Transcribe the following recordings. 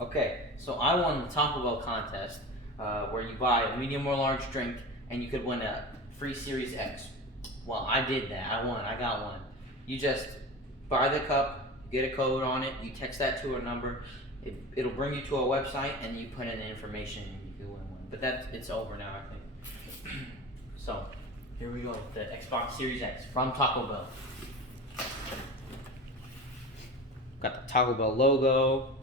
Okay, so I won the Taco Bell contest where you buy a medium or large drink and you could win a free Series X. Well, I did that. I won. I got one. You just buy the cup, get a code on it, you text that to a number, it'll bring you to a website, and you put in the information and you can win one. But it's over now, I think. So, here we go. The Xbox Series X from Taco Bell. Got the Taco Bell logo.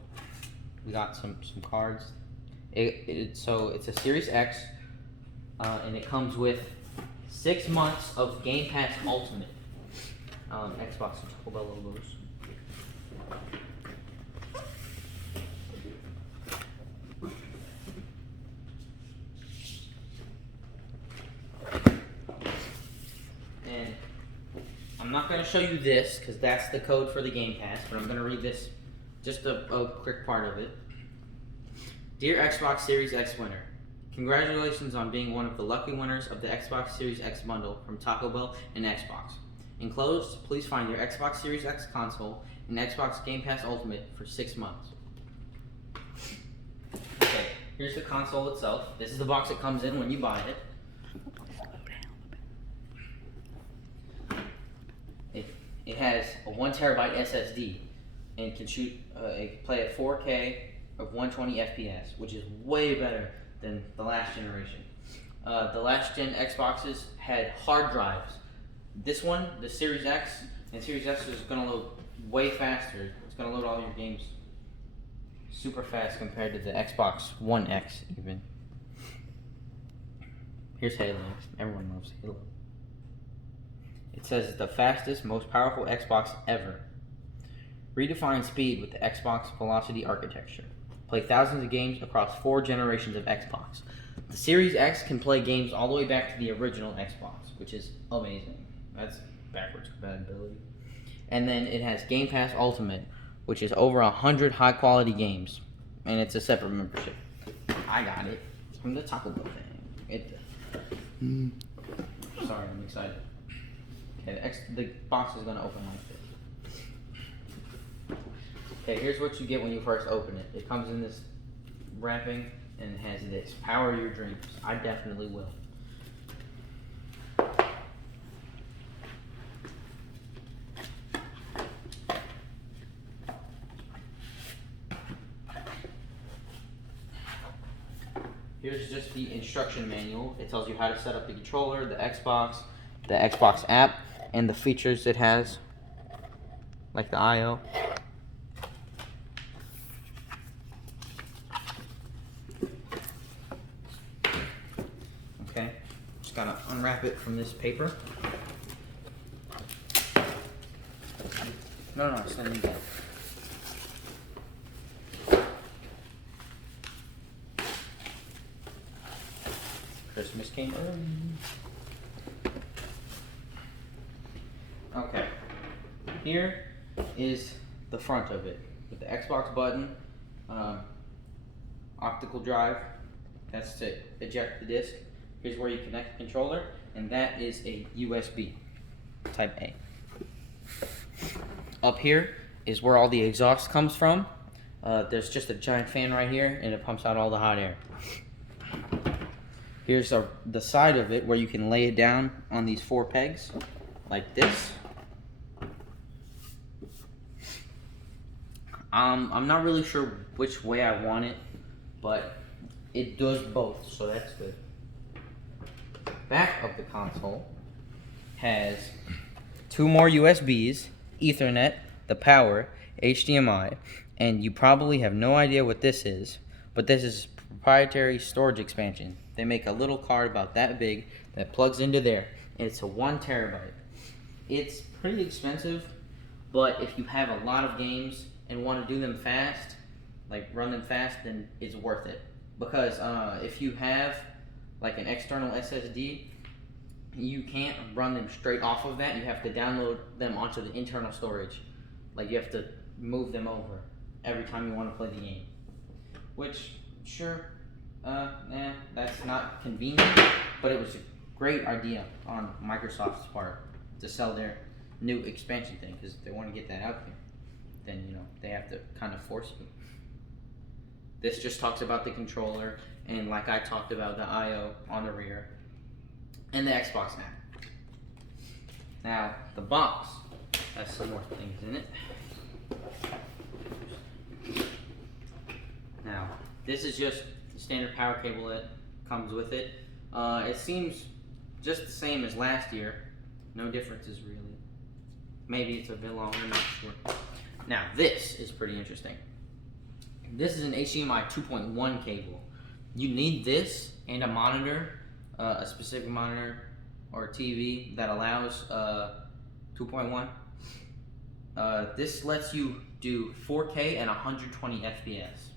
We got some cards. So it's a Series X, and it comes with 6 months of Game Pass Ultimate. Xbox and Taco Bell logos. And I'm not going to show you this because that's the code for the Game Pass, but I'm going to read this, just a quick part of it. Dear Xbox Series X winner, congratulations on being one of the lucky winners of the Xbox Series X bundle from Taco Bell and Xbox. Enclosed, please find your Xbox Series X console and Xbox Game Pass Ultimate for 6 months. Okay, here's the console itself. This is the box it comes in when you buy it. It has a 1 terabyte SSD and can shoot, it can play at 4K of 120 FPS, which is way better than the last generation. The last gen Xboxes had hard drives. This one, the Series X and Series S, is going to load way faster. It's going to load all your games super fast compared to the Xbox One X even. Here's Halo. Everyone loves Halo. It says the fastest, most powerful Xbox ever. Redefine speed with the Xbox Velocity architecture. Play thousands of games across 4 generations of Xbox. The Series X can play games all the way back to the original Xbox, which is amazing. That's backwards compatibility. And then it has Game Pass Ultimate, which is over 100 high-quality games, and it's a separate membership. I got it from the Taco Bell thing. Sorry, I'm excited. Okay, the box is going to open like this. Okay, here's what you get when you first open it. It comes in this wrapping and it has this. Power your dreams. I definitely will. Here's just the instruction manual. It tells you how to set up the controller, the Xbox app, and the features it has, like the I/O. Okay, just gotta unwrap it from this paper. No, it's not in there. Christmas came early. Okay, here is the front of it with the Xbox button, optical drive, that's to eject the disc. Here's where you connect the controller, and that is a USB type A. Up here is where all the exhaust comes from. There's just a giant fan right here, and it pumps out all the hot air. Here's the side of it where you can lay it down on these 4 pegs, like this. I'm not really sure which way I want it, but it does both, so that's good. Back of the console has 2 more USBs, Ethernet, the power, HDMI, and you probably have no idea what this is, but this is proprietary storage expansion. They make a little card about that big that plugs into there, and it's a 1 terabyte. It's pretty expensive, but if you have a lot of games and want to do them fast, like run them fast, then it's worth it. Because if you have like an external SSD, you can't run them straight off of that. You have to download them onto the internal storage. Like you have to move them over every time you want to play the game. Which, sure, that's not convenient, but it was a great idea on Microsoft's part to sell their new expansion thing, because they want to get that out there. Then, they have to kind of force you. This just talks about the controller, and like I talked about, the I/O on the rear, and the Xbox app. Now, the box has some more things in it. Now, this is just the standard power cable that comes with it. It seems just the same as last year. No differences really. Maybe it's a bit longer, I'm not sure. Now, this is pretty interesting. This is an HDMI 2.1 cable. You need this and a monitor, a specific monitor or a TV that allows 2.1. This lets you do 4K and 120 FPS.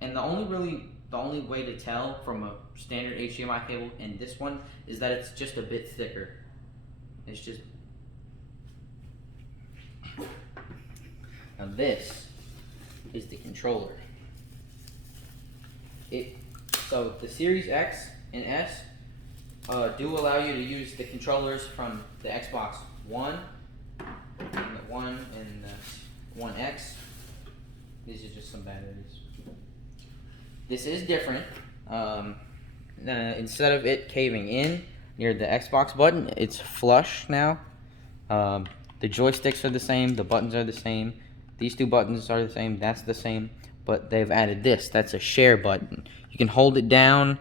And the only way to tell from a standard HDMI cable and this one is that it's just a bit thicker. It's just. Now this is the controller. So the Series X and S do allow you to use the controllers from the Xbox One, and the One and the One X. These are just some batteries. This is different. Instead of it caving in near the Xbox button, it's flush now. The joysticks are the same, the buttons are the same, these two buttons are the same, that's the same, but they've added this. That's a share button. You can hold it down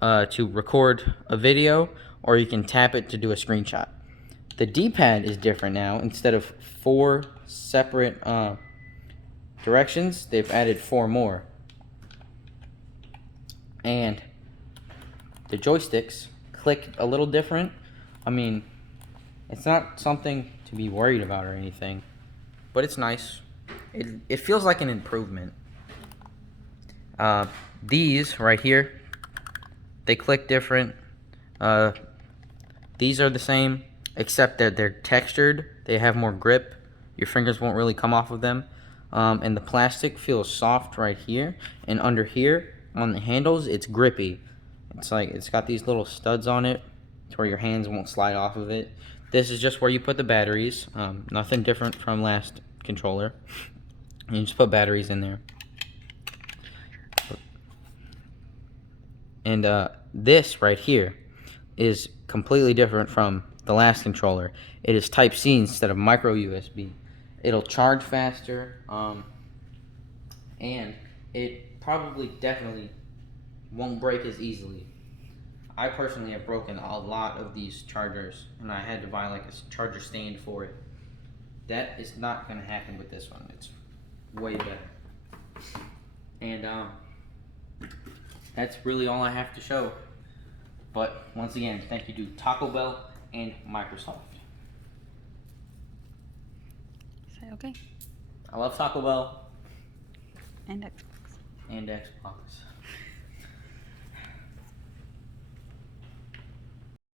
to record a video, or you can tap it to do a screenshot. The D-pad is different now. Instead of 4 separate directions, they've added 4 more. And the joysticks click a little different. I mean, it's not something to be worried about or anything, but it's nice. It feels like an improvement. These right here, they click different. These are the same, except that they're textured. They have more grip. Your fingers won't really come off of them. And the plastic feels soft right here, and under here on the handles, it's grippy. It's got these little studs on it to where your hands won't slide off of it. This is just where you put the batteries. Nothing different from last controller. You just put batteries in there. And this right here is completely different from the last controller. It is Type-C instead of micro USB. It'll charge faster, and it definitely won't break as easily. I personally have broken a lot of these chargers, and I had to buy like a charger stand for it. That is not going to happen with this one. It's way better. And that's really all I have to show. But once again, thank you to Taco Bell and Microsoft. Say okay. I love Taco Bell And Xbox. and Xbox.